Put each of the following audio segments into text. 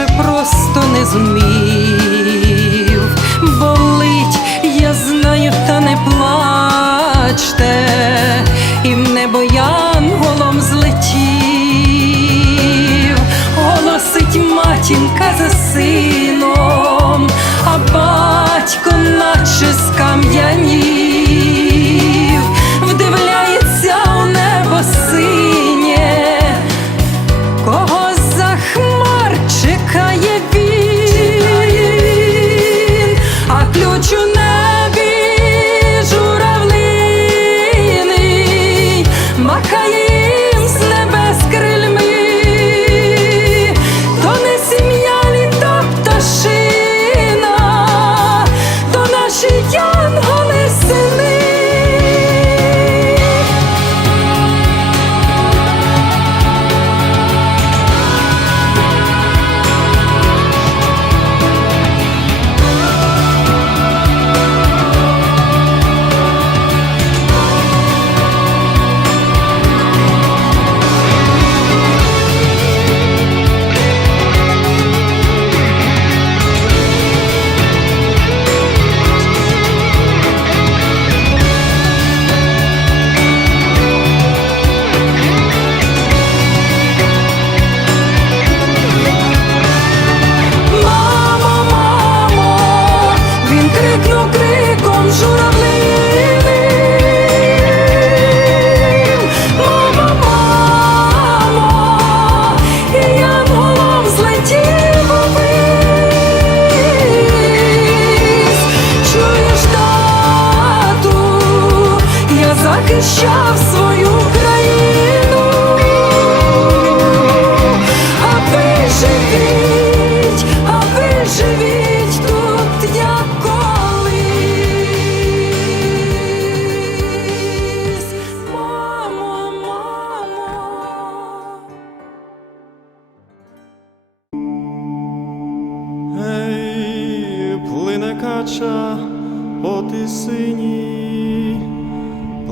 інакше просто не зумів. shoves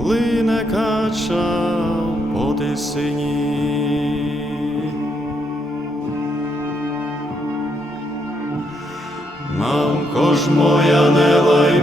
плине кача по тисині. Мамко ж моя не лай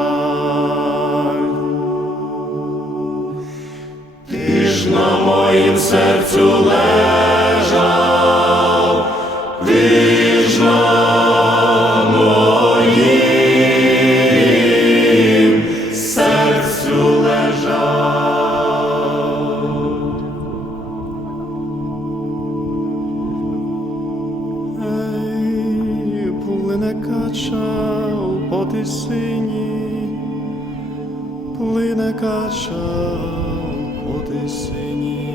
Ж на моїм серцю лежав, ти ж на моїм серцю лежав. Ей, плине кача у потисині, плине каша у потисині.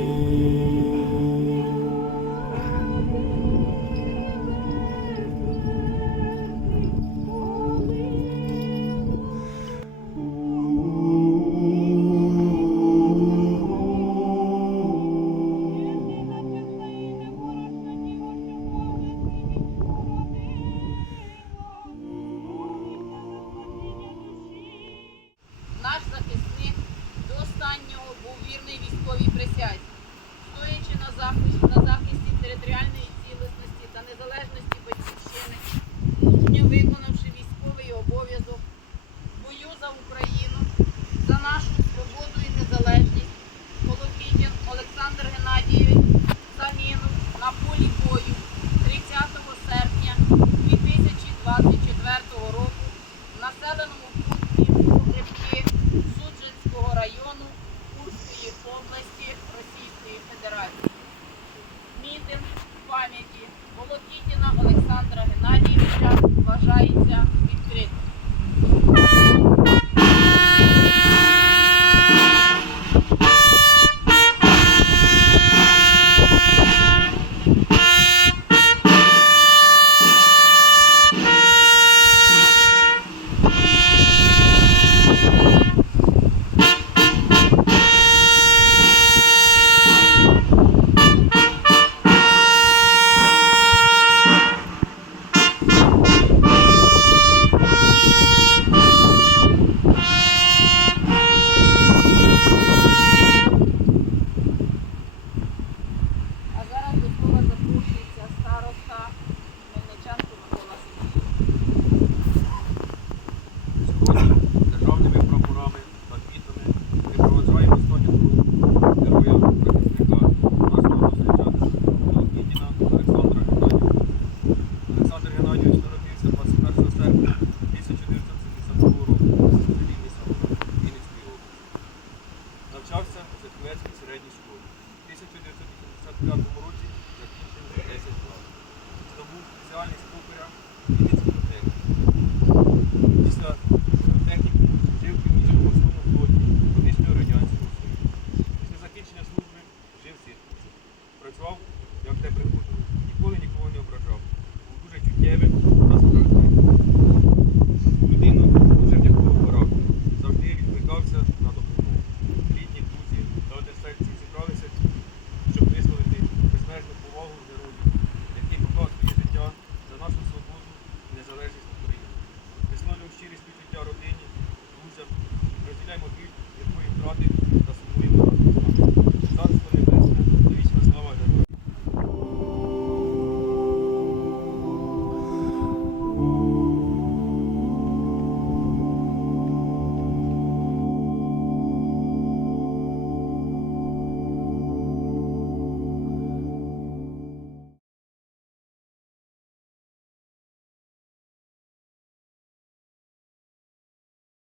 Gracias.